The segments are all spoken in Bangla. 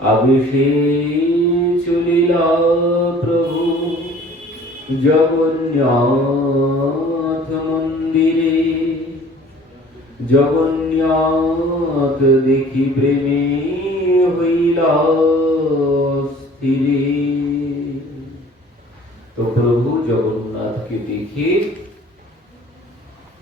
আবেশে চলিলা প্রভু জগন্নাথ মন্দিরে। জগন্নাথ দেখি প্রেমে হইলা স্থিরে তো প্রভু জগন্নাথকে দেখে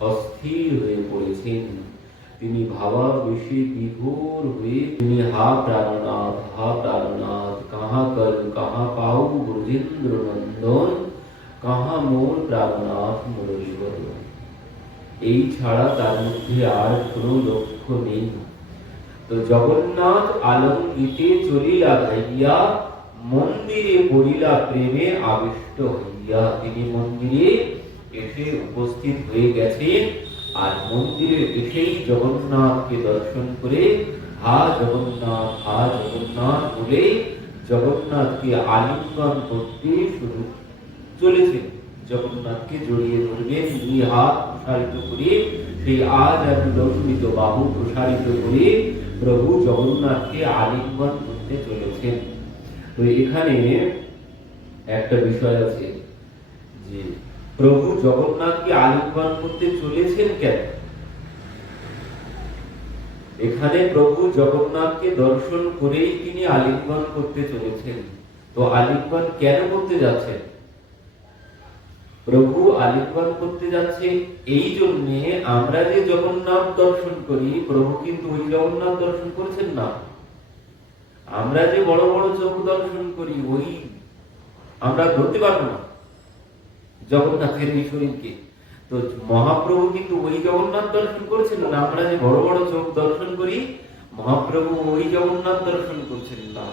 অস্থির হয়ে পড়েছেন। তিনি ভাবা বেশি বিভোর হয়ে তিনি হা প্রাণনাথ হা প্রাণনাথ কাহা কর কাহা পাও ব্রজেন্দ্র নন্দন কাহা মোর প্রাণনাথ মুরলী বদন এই ছাড়া তার মধ্যে আর কোনো লক্ষ্য নেই। তো জগন্নাথ আলঙ্কিতে চলিলা ভাইয়া মন্দিরে পড়িলা প্রেমে আবিষ্ট হইয়া, তিনি মন্দিরে এসে উপস্থিত হয়ে গেছেন। আর মন্দিরে এসেই জগন্নাথকে দর্শন করে হা জগন্নাথ হা জগন্নাথ বলে জগন্নাথকে আলিঙ্গন করতে শুরু চলেছেন জগন্নাথকে জড়িয়ে ধরবেন, দুই হাত প্রসারিত করে, সেই আজ আমি লম্বিত বাহু প্রসারিত করে প্রভু জগন্নাথকে আলিঙ্গন করতে চলেছেন। তো এখানে একটা বিষয় আছে যে প্রভু জগন্নাথকে আলিঙ্গন করতে চলেছেন কেন? এখানে প্রভু জগন্নাথকে দর্শন করেই তিনি আলিঙ্গন করতে চলেছেন। তো আলিঙ্গন কেন করতে যাচ্ছেন? প্রভু আলিঙ্গন করতে যাচ্ছে এই জন্যে আমরা যে জগন্নাথ দর্শন করি, প্রভু কিন্তু ওই জগন্নাথ দর্শন করছেন না। আমরা যে বড় বড় চোখ দর্শন করি, ওই আমরা ধরতে পারব না। জগন্নাথের এই শরীরকে তো মহাপ্রভু কিন্তু ওই জগন্নাথ দর্শন করছেন না? আমরা যে বড় বড় চোখ দর্শন করি, মহাপ্রভু ওই জগন্নাথ দর্শন করছেন না।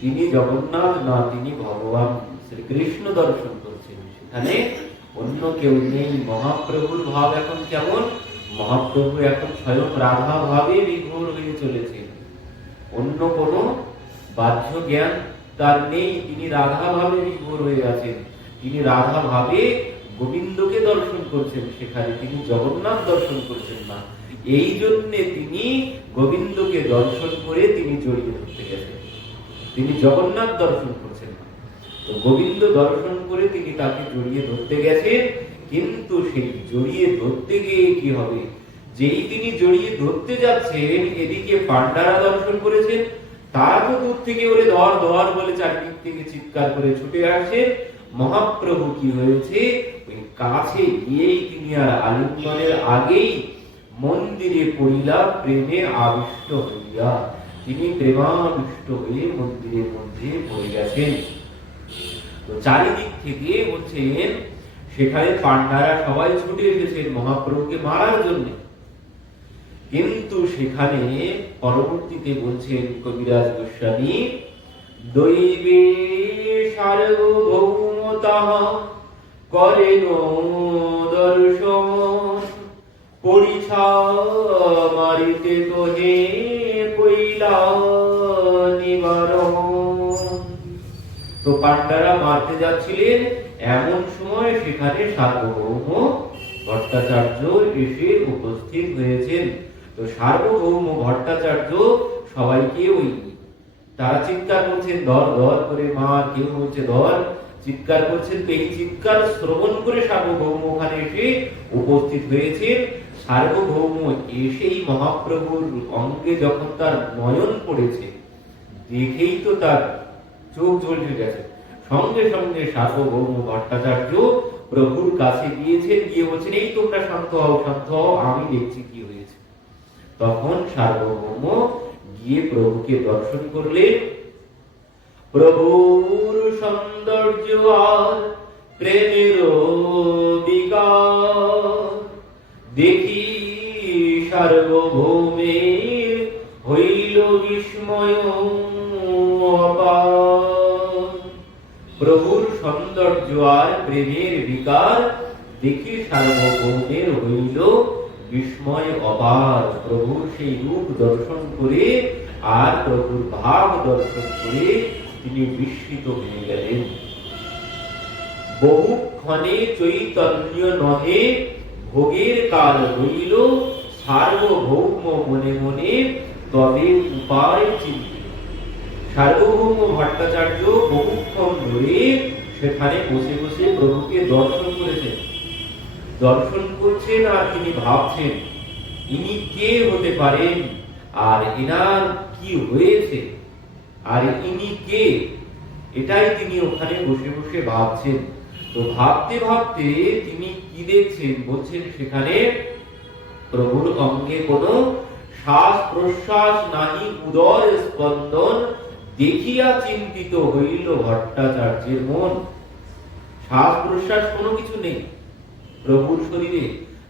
তিনি জগন্নাথ না, তিনি ভগবান। শ্রীকৃষ্ণ দর্শন করছেন। সেখানে অন্য কেউ নেই। মহাপ্রভুর ভাব এখন কেমন? মহাপ্রভু এখন স্বয়ং রাধা ভাবে বিভোর হয়ে চলেছেন। অন্য কোনো বাহ্য জ্ঞান তার নেই। তিনি রাধা ভাবে বিভোর হয়ে আছেন। তিনি রাধা ভাবে গোবিন্দকে দর্শন করছেন সেখানে, তিনি জগন্নাথ দর্শন করছেন না। এই জন্যে তিনি গোবিন্দকে দর্শন করে তিনি জড়িয়ে ধরতে গেছেন তিনি জগন্নাথ দর্শন করছেন না। তো গোবিন্দ দর্শন করে তিনি তাকে জড়িয়ে ধরতে গেছেন, কিন্তু সেই জড়িয়ে ধরতে গিয়ে কি হবে? যেই তিনি জড়িয়ে ধরতে যাচ্ছেন, এদিকে পান্ডারা দর্শন করেছেন। তারা তো দূর থেকে ওরে ধর ধর বলে চারদিক থেকে চিৎকার করে ছুটে আসছে মহাপ্রভু কি হয়েছে? ওই কাছে গিয়েই তিনি আর আলিঙ্গনের আগেই মন্দিরে পড়িলা, প্রেমে আবিষ্ট হইয়া। তিনি প্রেমাবিষ্ট হয়ে মন্দিরের মধ্যে পড়ে গেছেন। তো চারিদিক থেকে বলছেন, সেখানে পান্ডারা সবাই ছুটে এসেছেন মহাপ্রভুকে মারার জন্য। কিন্তু সেখানে পরবর্তীতে বলছেন কবিরাজ গোস্বামী, দৈবে করেন দর্শন। পরিছা মারিতে তোহে কইলা তো পান্ডারা মারতে যাচ্ছিলেন, এমন সময় সেখানে সার্বভৌম ভট্টাচার্য এসে উপস্থিত হয়েছেন। তো সার্বভৌম ভট্টাচার্য সবাইকে ওই তারা চিৎকার করছেন ধর ধর করে মা কেউ বলছে ধর চিৎকার করছেন এই চিৎকার শ্রবণ করে সার্বভৌম ওখানে এসে উপস্থিত হয়েছেন। সার্বভৌম এসেই মহাপ্রভুর অঙ্গে যখন তার নয়ন পড়েছে, দেখেই তো তার চোখ ঝলসে গেছে। সঙ্গে সঙ্গে সার্বভৌম ভট্টাচার্য প্রভুর কাছে গিয়েছেন, গিয়ে বলছেন, এই তোমরা শান্ত হও শান্ত হও, আমি দেখছি কি হয়েছে। তখন সার্বভৌম গিয়ে প্রভুকে দর্শন করলেন। প্রভুর সৌন্দর্য আর প্রেমের দেখি সার্বভৌমের হইল বিস্ময় প্রভুর সৌন্দর্য আর প্রেমের বিকার, দেখি সার্বভৌমের হইল বিস্ময় অপার। প্রভুর সেই রূপ দর্শন করে আর প্রভুর ভাব দর্শন করে তিনি বিস্মিত হয়ে গেলেন। বহুক্ষণে চৈতন্য নহে, ভোগের কাল হইল, সার্বভৌম মনে মনে তবে উপায় চিন্তিত। সার্বভৌম ভট্টাচার্য বহুক্ষণ ধরে সেখানে বসে বসে প্রভুকে দর্শন করেছেন। দর্শন করছেন আর তিনি ভাবছেন, ইনি কে হতে পারেন? আর এনার কি হয়েছে? আর ইনি কে? এটাই তিনি ওখানে বসে বসে ভাবছেন। তো ভাবতে ভাবতে তিনি কি দেখছেন? বলছেন, সেখানে প্রভুর অঙ্গে কোনো শ্বাস প্রশ্বাস নাহি উদর স্পন্দন দেখিয়া চিন্তিত হইল ভট্টাচার্যের মন। শ্বাস প্রশ্বাস কোনো কিছু নেই প্রভুর শরীরে।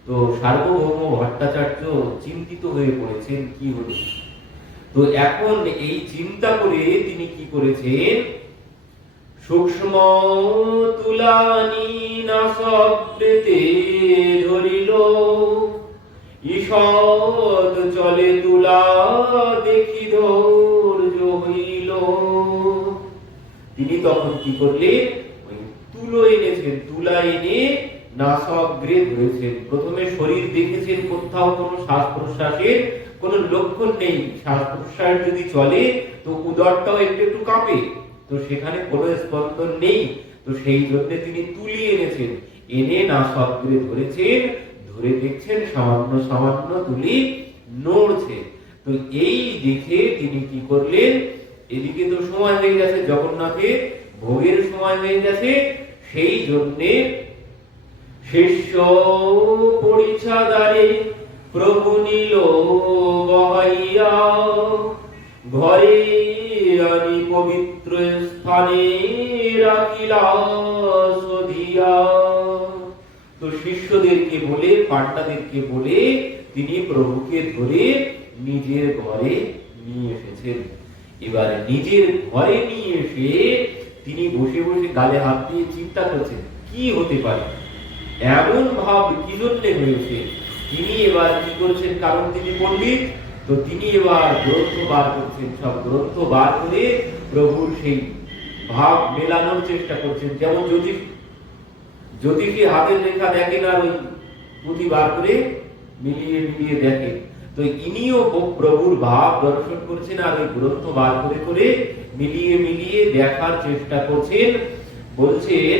তো সার্বভৌম ভট্টাচার্য চিন্তিত হয়ে পড়েছেন, কি হলো? তো এখন এই চিন্তা করে তিনি কি করেছেন? সূক্ষ্ম তুলানি না ধরিল। চলে তুলা দেখি ধৈর্য হইল। তিনি তখন কি করলেন? তুলো এনেছেন, তুলা এনে নাসগ্রে ধরেছেন প্রথমে শরীর দেখেছেন কোথাও কোনো শ্বাস প্রশ্বাসের কোনো লক্ষণ নেই। শ্বাস প্রশ্বাস যদি চলে, তো উদরটাও একটু একটু কাঁপে। তো সেখানে কোনো স্পন্দন নেই। তো সেই জন্য তিনি তুলি এনেছেন। এনে নাসগ্রে ধরেছেন ধরে দেখছেন সামান্য সামান্য তুলি নড়ছে। তো এই দেখে তিনি কি করলেন? এদিকে তো সময় হয়ে গেছে জগন্নাথের, ভোগের সময় হয়ে গেছে। সেই জন্যে শিষ্য পরিছাদারে প্রভু নিল ঘরে আনি পবিত্র স্থানে রাখিলা সধিয়া। তো শিষ্যদেরকে বলে পান্ডাদেরকে বলে, তিনি প্রভুকে ধরে নিজের ঘরে নিয়ে এসেছেন। এবার নিজের ঘরে নিয়ে এসে তিনি বসে বসে গালে হাত দিয়ে চিন্তা করছেন, কি হতে পারে? এমন ভাব কি জন্যে হয়েছে, তিনি এবার কি করছেন? কারণ তিনি পণ্ডিত, তো তিনি এবার গ্রন্থ বার করছেন, সব গ্রন্থ বার করে প্রভুর সেই ভাব মেলানোর চেষ্টা করছেন। যেমন জ্যোতিষ, জ্যোতিষী হাতের লেখা দেখেন আর ওই পুঁথি বার করে মিলিয়ে মিলিয়ে দেখেন তো ইনিও প্রভুর ভাব দর্শন করছেন আর ওই গ্রন্থ বার করে করে মিলিয়ে মিলিয়ে দেখার চেষ্টা করছেন। বলছেন,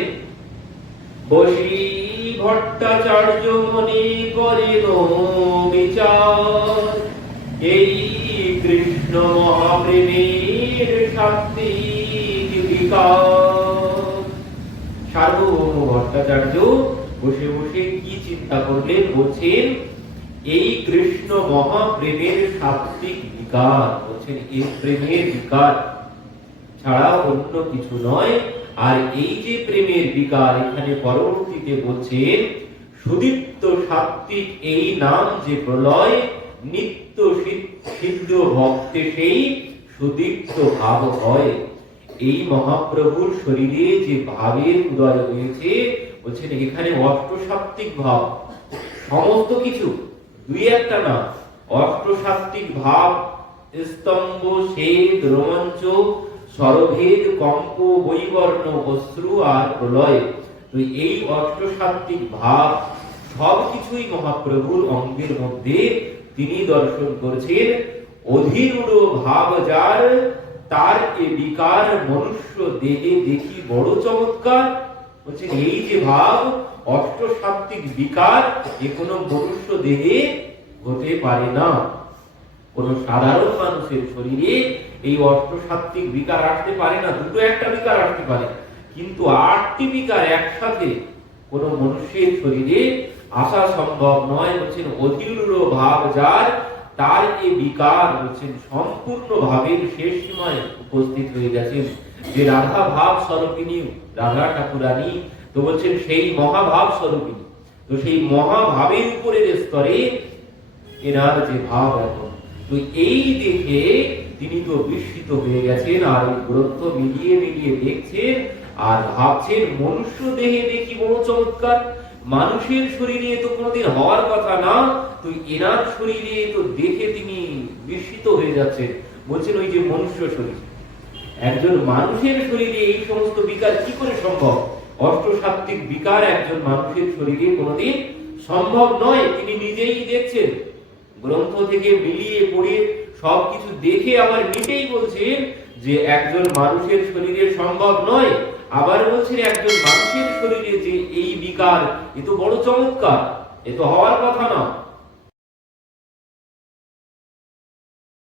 বসি ভট্টাচার্য মনে করেন বিচার। এই কৃষ্ণ মহাপ্রেমের শান্তি সার্বভৌম ভট্টাচার্য বসে বসে কি চিন্তা করলেন বলছেন, এই কৃষ্ণ মহাপ্রেমের সাত্বিক বিকার, বলছেন, এই প্রেমের বিকার ছাড়া অন্য কিছু নয় আর এই যে প্রেমের বিকার এখানে পরবর্তীতে বলছেন, সুদীপ্ত সাত্বিক এই নাম যে প্রলয়, নিত্য সিদ্ধ- ভক্তে সেই সুদীপ্ত ভাব হয়। এই মহাপ্রভুর শরীরে যে ভাবের উদয় হয়েছে, বলছেন এখানে অষ্টসাত্বিক ভাব, সমস্ত কিছু, দুই একটা না অষ্টসাত্বিক ভাব, স্তম্ভ, শ্বেত, রোমাঞ্চ স্বরভেদ কম্প বৈবর্ণ অশ্রু আর প্রলয়। তো এই অষ্টসাত্বিক ভাব সবকিছুই মহাপ্রভুর অঙ্গের মধ্যে তিনি দর্শন করছেন। অধীরূঢ় ভাব যার তার এ বিকার মনুষ্য দেহে দেখি বড় চমৎকার। বলছেন, এই যে ভাব অষ্টসাত্বিক বিকার যে কোনো মনুষ্য দেহে হতে পারে না। কোন সাধারণ মানুষের শরীরে এই অষ্টসাত্বিক বিকার আসতে পারে না, দুটো একটা বিকার আসতে পারে। কিন্তু আটটি বিকার একসাথে কোন মনুষ্যের শরীরে আসা সম্ভব নয়, বলছেন অতিরূঢ় ভাব যার, তার এই বিকার, বলছেন সম্পূর্ণ ভাবের শেষ সীমায় উপস্থিত হয়ে গেছেন। যে রাধা ভাব স্বরূপিনী রাধা ঠাকুরানী, তো বলছেন সেই মহাভাব স্বরূপিনী তো সেই মহাভাবের উপরের স্তরে এনার যে ভাব এখন। তো এই দেখে তিনি তো বিস্মিত হয়ে গেছেন আর ওই গ্রন্থ মিলিয়ে মিলিয়ে দেখছেন আর ভাবছেন, মনুষ্য দেহে দেখি বড় চমৎকার। মানুষের শরীরে তো কোনোদিন হওয়ার কথা না, তো এনার শরীরে তো দেখে তিনি বিস্মিত হয়ে যাচ্ছেন। বলছেন, ওই যে মনুষ্য শরীর, একজন মানুষের শরীরে এই সমস্ত বিকার কি করে সম্ভব? অষ্টসাত্ত্বিক বিকার একজন মানুষের শরীরে কোনোদিন সম্ভব নয়। তিনি নিজেই দেখছেন, গ্রন্থ থেকে মিলিয়ে পড়ে সবকিছু দেখে আবার মিটেই বলছেন যে একজন মানুষের শরীরে সম্ভব নয়। আবার বলছেন একজন মানুষের শরীরে যে এই বিকার, এ তো বড় চমৎকার। এ তো হওয়ার কথা না